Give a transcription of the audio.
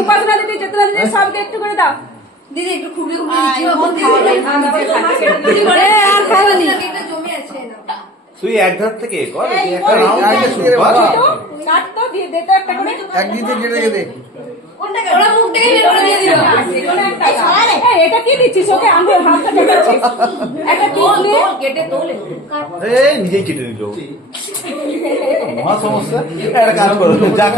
উপাসনা দিদি, চেতনা দিদি সবকে একটু করে দাও। দিদি একটু খুবই খুবই জমে আছে তুই এক ধার থেকে কর, কাটতো দিয়ে দে তো একটা করে। একদিকে কেটে দে। ওরা মুখ থেকে বের করে দিয়ে দিল। এটা কি দিচ্ছিস ওকে? আঙুল হাতটা দেখাচ্ছিস একটা টিপ নিয়ে কেটে তোলে এই নিজেই কেটে নিল, মহা সমস্যা। একটা কাজ করো, যা খাই